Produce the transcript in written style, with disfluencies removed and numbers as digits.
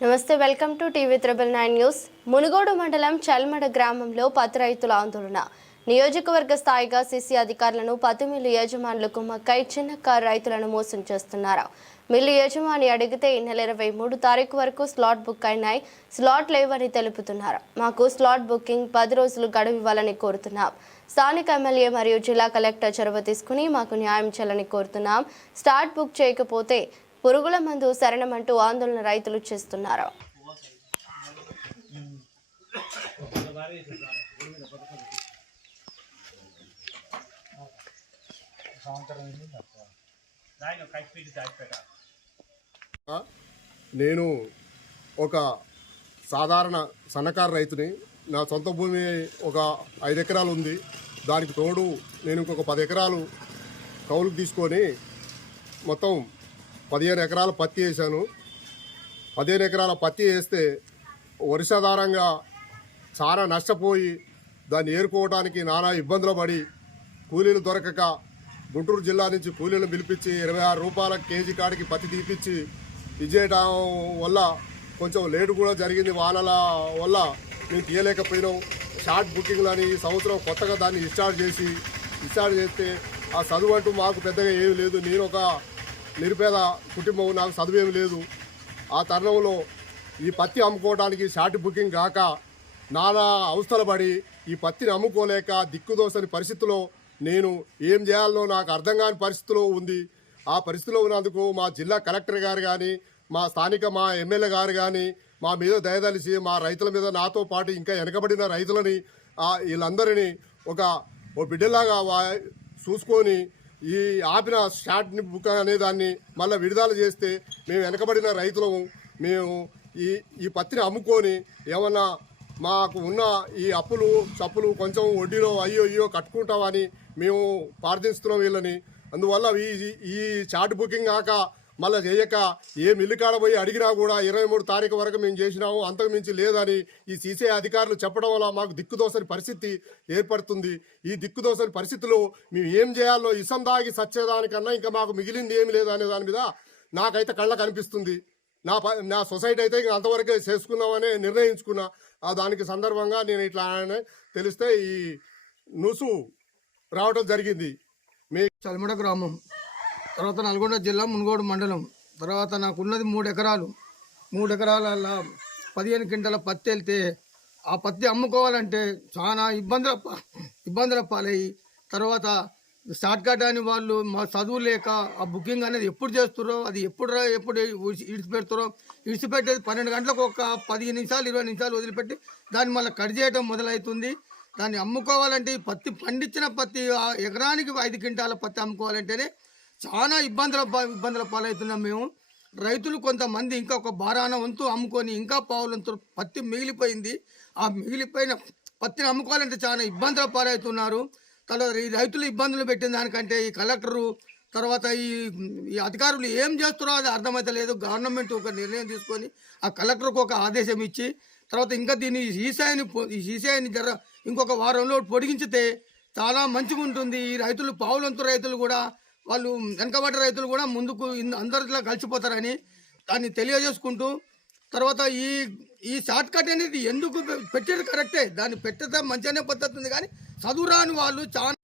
నమస్తే welcome to TV 999 news. Munugode మండలం చల్మడ గ్రామంలో పత్తి రైతుల ఆందోళన. నియోజకవర్గ స్థాయిగా సీసీ అధికారులను పత్తి మిల్లు యజమానులు కుమ్మక్కై చిన్నకారు రైతులను మోసం చేస్తున్నారు. మిల్లు యజమాని అడిగితే ఈ నెల 23 తారీఖు వరకు స్లాట్ బుక్ అయినాయి, స్లాట్ లేవని తెలుపుతున్నారు. మాకు స్లాట్ బుకింగ్ 10 రోజులు గడువు ఇవ్వాలని కోరుతున్నాం. స్థానిక ఎమ్మెల్యే మరియు జిల్లా కలెక్టర్ చొరవ తీసుకుని మాకు న్యాయం చేయాలని కోరుతున్నాం. స్లాట్ బుక్ చేయకపోతే పురుగుల మందు శరణమంటూ ఆందోళన రైతులు చేస్తున్నారు. నేను ఒక సాధారణ సన్నకారు రైతుని. నా సొంత భూమి ఒక 5 ఎకరాలు ఉంది. దానికి తోడు నేను ఇంకొక 10 ఎకరాలు కౌలుకు తీసుకొని మొత్తం 15 ఎకరాల పత్తి వేసాను. 15 ఎకరాల పత్తి వేస్తే వర్షాధారంగా చాలా నష్టపోయి దాన్ని ఏరుకోవడానికి నానా ఇబ్బందులు పడి కూలీలు దొరకక గుంటూరు జిల్లా నుంచి కూలీలు పిలిపించి 26 రూపాయల కేజీ కాడికి పత్తి తీపిచ్చి ఇచ్చేయడం వల్ల కొంచెం లేటు కూడా జరిగింది. వానల వల్ల మేము తీయలేకపోయినాం. షార్ట్ బుకింగ్లు అని ఈ సంవత్సరం కొత్తగా దాన్ని స్టార్ట్ చేస్తే ఆ చదువు అంటూ మాకు పెద్దగా ఏమీ లేదు. నేను ఒక నిరుపేద కుటుంబం, నాకు చదువేమి లేదు. ఆ తరుణంలో ఈ పత్తి అమ్ముకోవడానికి షార్ట్ బుకింగ్ కాక నానా అవస్థలు పడి ఈ పత్తిని అమ్ముకోలేక దిక్కుదోసని పరిస్థితిలో నేను ఏం చేయాలో నాకు అర్థం కాని పరిస్థితిలో ఉంది. ఆ పరిస్థితిలో ఉన్నందుకు మా జిల్లా కలెక్టర్ గారు కానీ, మా స్థానిక మా ఎమ్మెల్యే గారు కానీ మా మీద దయదలిసి మా రైతుల మీద నాతో పాటు ఇంకా వెనకబడిన రైతులని వీళ్ళందరినీ ఓ బిడ్డలాగా చూసుకొని ఈ ఆపిన షార్ట్ బుక్ అనే దాన్ని మళ్ళీ విడుదల చేస్తే మేము వెనకబడిన రైతులము మేము ఈ పత్తిని అమ్ముకొని ఏమన్నా మాకు ఉన్న ఈ అప్పులు చప్పులు కొంచెం వడ్డీలో అయ్యో కట్టుకుంటామని మేము ప్రార్థిస్తున్నాం వీళ్ళని. అందువల్ల ఈ షార్ట్ బుకింగ్ కాక మళ్ళీ చేయక ఏ మిల్లు కాడ పోయి అడిగినా కూడా 23 తారీఖు వరకు మేము చేసినాము, అంతకు మించి లేదని ఈ సీసీ అధికారులు చెప్పడం వల్ల మాకు దిక్కుదోసని పరిస్థితి ఏర్పడుతుంది. ఈ దిక్కుదోసని పరిస్థితిలో మేము ఏం చేయాలో ఇసం దాగి సచ్చేదానికన్నా ఇంకా మాకు మిగిలింది ఏమి లేదు అనే దాని మీద నాకైతే కళ్ళకు అనిపిస్తుంది. నా సొసైటీ అయితే ఇంకా అంతవరకే చేసుకున్నామని నిర్ణయించుకున్నా. దానికి సందర్భంగా నేను ఇట్లా తెలిస్తే ఈ న్యూసు రావడం జరిగింది. మీ చల్మడ గ్రామం, తర్వాత నల్గొండ జిల్లా మునుగోడు మండలం. తర్వాత నాకున్నది 3 ఎకరాలు. 3 ఎకరాల 15 క్వింటాల పత్తి వెళ్తే ఆ పత్తి అమ్ముకోవాలంటే చాలా ఇబ్బందుల పాలయ్యి తర్వాత స్టార్ట్ కట్ అని వాళ్ళు మా చదువు లేక ఆ బుకింగ్ అనేది ఎప్పుడు చేస్తారో అది ఎప్పుడు ఇడిచిపెట్టేది 12 గంటలకు ఒక 15 నిమిషాలు 20 నిమిషాలు వదిలిపెట్టి దాన్ని మళ్ళీ కట్ చేయడం మొదలవుతుంది. దాన్ని అమ్ముకోవాలంటే ఈ పత్తి పండించిన పత్తి ఎకరానికి 5 క్వింటాల పత్తి అమ్ముకోవాలంటేనే చాలా ఇబ్బందుల పాలవుతున్నాం మేము. రైతులు కొంతమంది ఇంకా ఒక బారాన వంతు అమ్ముకొని ఇంకా పావులంతు పత్తి మిగిలిపోయింది. ఆ మిగిలిపోయిన పత్తిని అమ్ముకోవాలంటే చాలా ఇబ్బందుల పాలవుతున్నారు. తర్వాత ఈ రైతులు ఇబ్బందులు పెట్టిన దానికంటే ఈ కలెక్టరు తర్వాత ఈ అధికారులు ఏం చేస్తారో అది అర్థమైతే లేదు. గవర్నమెంట్ ఒక నిర్ణయం తీసుకొని ఆ కలెక్టర్కు ఒక ఆదేశం ఇచ్చి తర్వాత ఇంకా దీన్ని ఈ సీసాయిని ఇంకొక వారంలో పొడిగించితే చాలా మంచిగా ఉంటుంది. ఈ రైతులు పావులంతు రైతులు కూడా వాళ్ళు వెనకబడ్డ రైతులు కూడా ముందుకు అందరిలో కలిసిపోతారని దాన్ని తెలియజేసుకుంటూ తర్వాత ఈ షార్ట్ కట్ అనేది ఎందుకు పెట్టేది కరెక్టే, దాన్ని పెట్టేదా మంచిగానే పద్ధతి ఉంది. కానీ చదువు రాని వాళ్ళు చాలా